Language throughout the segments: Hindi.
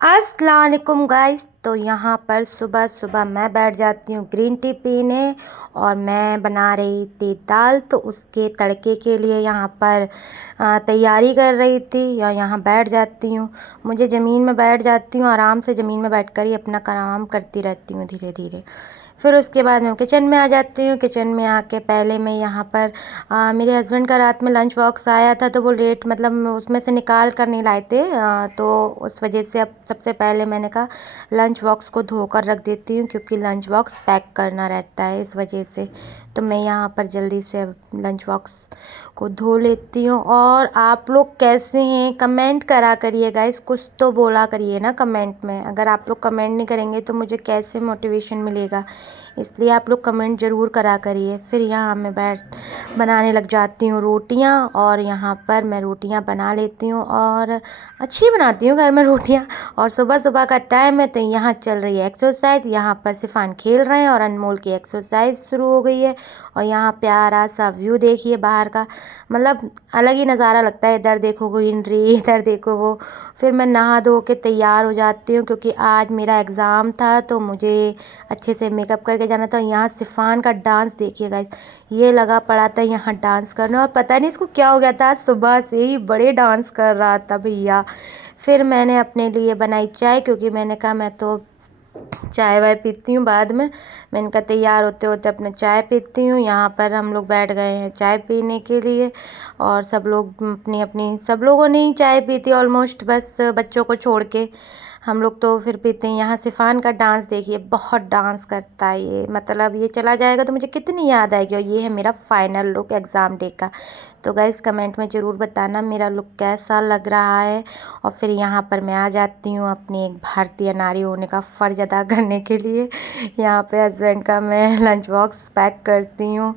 अस्सलाम वालेकुम गाइस। तो यहाँ पर सुबह सुबह मैं बैठ जाती हूँ ग्रीन टी पीने। और मैं बना रही थी दाल, तो उसके तड़के के लिए यहाँ पर तैयारी कर रही थी। या यहाँ बैठ जाती हूँ, मुझे ज़मीन में बैठ जाती हूँ, आराम से ज़मीन में बैठ कर ही अपना काम करती रहती हूँ धीरे धीरे। फिर उसके बाद मैं किचन में आ जाती हूँ। किचन में आके पहले मैं यहाँ पर मेरे हस्बैंड का रात में लंच बॉक्स आया था, तो वो लेट मतलब उसमें से निकाल कर नहीं लाए थे। तो उस वजह से अब सबसे पहले मैंने कहा लंच बॉक्स को धोकर रख देती हूँ, क्योंकि लंच बॉक्स पैक करना रहता है इस वजह से। तो मैं यहाँ पर जल्दी से अब लंच बॉक्स को धो लेती हूँ। और आप लोग कैसे हैं कमेंट करा करिए गाइस, कुछ तो बोला करिए ना कमेंट में। अगर आप लोग कमेंट नहीं करेंगे तो मुझे कैसे मोटिवेशन मिलेगा, इसलिए आप लोग कमेंट ज़रूर करा करिए। फिर यहाँ मैं बैठ बनाने लग जाती हूँ रोटियाँ। और यहाँ पर मैं रोटियाँ बना लेती हूँ और अच्छी बनाती हूँ घर में रोटियाँ। और सुबह सुबह का टाइम है, तो यहाँ चल रही है एक्सरसाइज। यहाँ पर सिफान खेल रहे हैं और अनमोल की एक्सरसाइज शुरू हो गई है। और यहाँ प्यारा सा व्यू देखिए बाहर का, मतलब अलग ही नज़ारा लगता है। इधर देखो ग्रीनरी, इधर देखो वो। फिर मैं नहा धो के तैयार हो जाती हूँ, क्योंकि आज मेरा एग्ज़ाम था, तो मुझे अच्छे से मेकअप करके जाना था। यहाँ सिफान का डांस देखिए गाइस, ये लगा पड़ा था यहाँ डांस करने, और पता नहीं इसको क्या हो गया था, सुबह से ही बड़े डांस कर रहा था भैया। फिर मैंने अपने लिए बनाई चाय, क्योंकि मैंने कहा मैं तो चाय वाय पीती हूँ बाद में। मैंने कहा तैयार होते होते अपने चाय पीती हूँ। यहाँ पर हम लोग बैठ गए हैं चाय पीने के लिए। और सब लोग अपनी अपनी, सब लोगों ने ही चाय पी थी ऑलमोस्ट, बस बच्चों को छोड़ के हम लोग तो फिर पीते हैं। यहाँ सिफान का डांस देखिए, बहुत डांस करता है ये, मतलब ये चला जाएगा तो मुझे कितनी याद आएगी। और ये है मेरा फाइनल लुक एग्ज़ाम डे का। तो गाइस कमेंट में ज़रूर बताना मेरा लुक कैसा लग रहा है। और फिर यहाँ पर मैं आ जाती हूँ अपनी एक भारतीय नारी होने का फ़र्ज़ अदा करने के लिए। यहाँ पे हस्बैंड का मैं लंच बॉक्स पैक करती हूँ,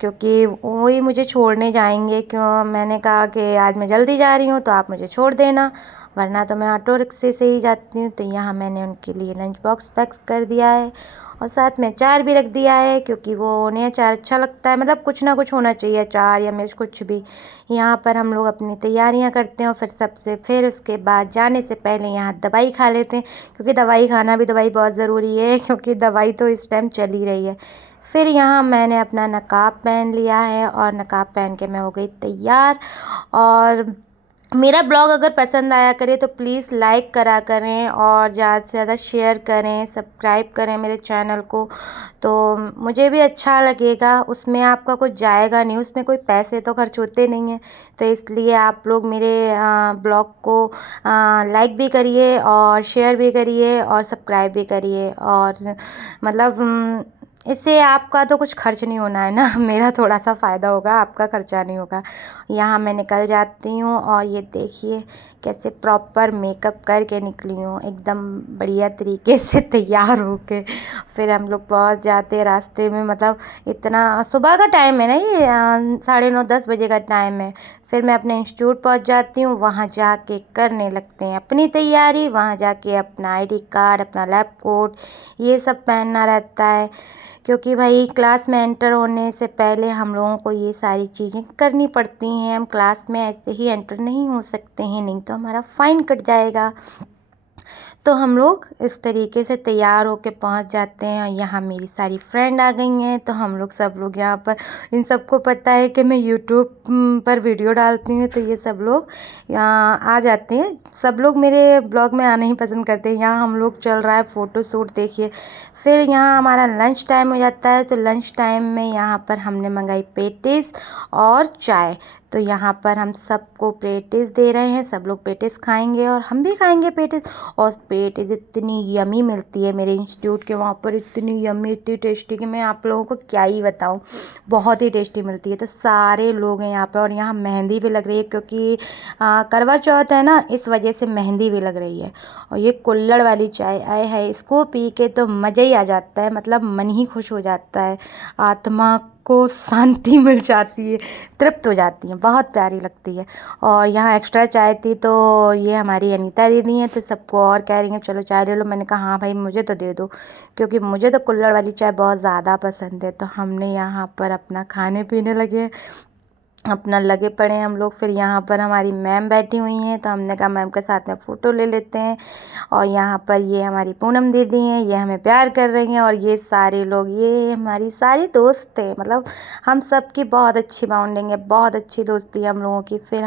क्योंकि वही मुझे छोड़ने जाएंगे। क्यों, मैंने कहा कि आज मैं जल्दी जा रही हूँ तो आप मुझे छोड़ देना, वरना तो मैं ऑटो रिक्शे से ही जाती हूँ। तो यहाँ मैंने उनके लिए लंच बॉक्स पैक कर दिया है। और साथ में अचार भी रख दिया है, क्योंकि वो उन्हें अचार अच्छा लगता है, मतलब कुछ ना कुछ होना चाहिए, अचार या मिर्च कुछ भी। यहाँ पर हम लोग अपनी तैयारियाँ करते हैं। और फिर उसके बाद जाने से पहले यहाँ दवाई खा लेते हैं, क्योंकि दवाई खाना भी, दवाई बहुत ज़रूरी है, क्योंकि दवाई तो इस टाइम चल ही रही है। फिर यहाँ मैंने अपना नकाब पहन लिया है, और नकाब पहन के मैं हो गई तैयार। और मेरा ब्लॉग अगर पसंद आया करे तो प्लीज़ लाइक करा करें, और ज़्यादा से ज़्यादा शेयर करें, सब्सक्राइब करें मेरे चैनल को। तो मुझे भी अच्छा लगेगा, उसमें आपका कुछ जाएगा नहीं, उसमें कोई पैसे तो खर्च होते नहीं हैं। तो इसलिए आप लोग मेरे ब्लॉग को लाइक भी करिए, और शेयर भी करिए, और सब्सक्राइब भी करिए। और मतलब इससे आपका तो कुछ खर्च नहीं होना है ना, मेरा थोड़ा सा फ़ायदा होगा, आपका खर्चा नहीं होगा। यहाँ मैं निकल जाती हूँ, और ये देखिए कैसे प्रॉपर मेकअप करके निकली हूँ, एकदम बढ़िया तरीके से तैयार होके। फिर हम लोग पहुँच जाते रास्ते में, मतलब इतना सुबह का टाइम है ना, ये 9:30-10 बजे का टाइम है। फिर मैं अपने इंस्टीट्यूट पहुँच जाती हूँ, वहाँ जाके करने लगते हैं अपनी तैयारी। वहाँ जाके अपना आईडी कार्ड, अपना लैब कोट, ये सब पहनना रहता है, क्योंकि भाई क्लास में एंटर होने से पहले हम लोगों को ये सारी चीज़ें करनी पड़ती हैं। हम क्लास में ऐसे ही एंटर नहीं हो सकते हैं, नहीं तो हमारा फ़ाइन कट जाएगा। तो हम लोग इस तरीके से तैयार होके पहुंच जाते हैं। यहाँ मेरी सारी फ्रेंड आ गई हैं, तो हम लोग सब लोग यहाँ पर, इन सबको पता है कि मैं यूट्यूब पर वीडियो डालती हूँ, तो ये सब लोग यहाँ आ जाते हैं। सब लोग मेरे ब्लॉग में आना ही पसंद करते हैं। यहाँ हम लोग चल रहा है फ़ोटो शूट देखिए। फिर यहाँ हमारा लंच टाइम हो जाता है, तो लंच टाइम में यहाँ पर हमने मंगाई पेटीज़ और चाय। तो यहाँ पर हम सबको पेटीज़ दे रहे हैं, सब लोग पेटीज़ खाएंगे और हम भी खाएंगे पेटीज़। और पेटीज़ इतनी यमी मिलती है मेरे इंस्टीट्यूट के वहाँ पर, इतनी यमी, इतनी टेस्टी कि मैं आप लोगों को क्या ही बताऊँ, बहुत ही टेस्टी मिलती है। तो सारे लोग हैं यहाँ पर। और यहाँ मेहंदी भी लग रही है, क्योंकि करवा चौथ है ना, इस वजह से मेहंदी भी लग रही है। और ये कुल्हड़ वाली चाय आए है, इसको पी के तो मज़ा ही आ जाता है, मतलब मन ही खुश हो जाता है, आत्मा को शांति मिल जाती है, तृप्त हो जाती हैं, बहुत प्यारी लगती है। और यहाँ एक्स्ट्रा चाय थी, तो ये हमारी अनीता दीदी हैं, तो सबको और कह रही हैं चलो चाय ले लो। मैंने कहा हाँ भाई मुझे तो दे दो, क्योंकि मुझे तो कुल्हड़ वाली चाय बहुत ज़्यादा पसंद है। तो हमने यहाँ पर अपना खाने पीने लगे। अपना लगे पड़े हैं हम लोग। फिर यहाँ पर हमारी मैम बैठी हुई हैं, तो हमने कहा मैम के साथ में फ़ोटो ले लेते हैं। और यहाँ पर ये हमारी पूनम दीदी हैं, ये हमें प्यार कर रही हैं। और ये सारे लोग, ये हमारी सारी दोस्त हैं, मतलब हम सब की बहुत अच्छी बॉन्डिंग है, बहुत अच्छी दोस्ती है हम लोगों की। फिर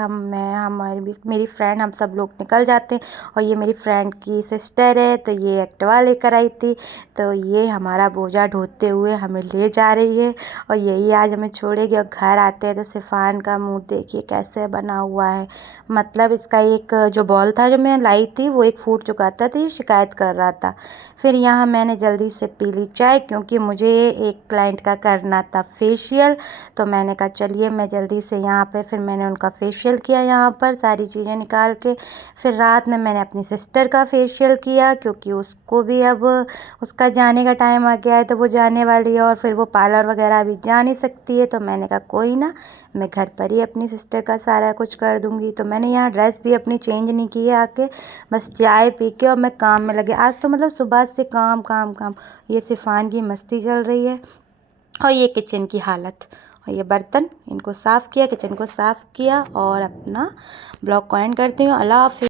मेरी फ्रेंड, हम सब लोग निकल जाते हैं। और ये मेरी फ्रेंड की सिस्टर है, तो ये एक्टिवा लेकर आई थी, तो ये हमारा बोझा ढोते हुए हमें ले जा रही है। और यही आज हमें छोड़ेगी। और घर आते हैं तो सिफान का मुंह देखिए कैसे बना हुआ है, मतलब इसका एक जो बॉल था जो मैं लाई थी वो एक फूट चुका था, तो ये शिकायत कर रहा था। फिर यहाँ मैंने जल्दी से पी ली चाय, क्योंकि मुझे एक क्लाइंट का करना था फेशियल। तो मैंने कहा चलिए मैं जल्दी से यहाँ पे, फिर मैंने उनका फेशियल किया यहाँ पर सारी चीज़ें निकाल के। फिर रात में मैंने अपनी सिस्टर का फेशियल किया, क्योंकि उसको भी अब उसका जाने का टाइम आ गया है, तो वो जाने वाली है और फिर वो पार्लर वगैरह अभी जा नहीं सकती है। तो मैंने कहा कोई ना, मैं घर पर ही अपनी सिस्टर का सारा कुछ कर दूँगी। तो मैंने यहाँ ड्रेस भी अपनी चेंज नहीं की है आके, बस चाय पी के और मैं काम में लगे। आज तो मतलब सुबह से काम काम काम, ये सिफान की मस्ती चल रही है। और ये किचन की हालत, और ये बर्तन, इनको साफ़ किया, किचन को साफ़ किया। और अपना ब्लॉग को एंड करती हूँ। अल्लाह हाफ़िज़।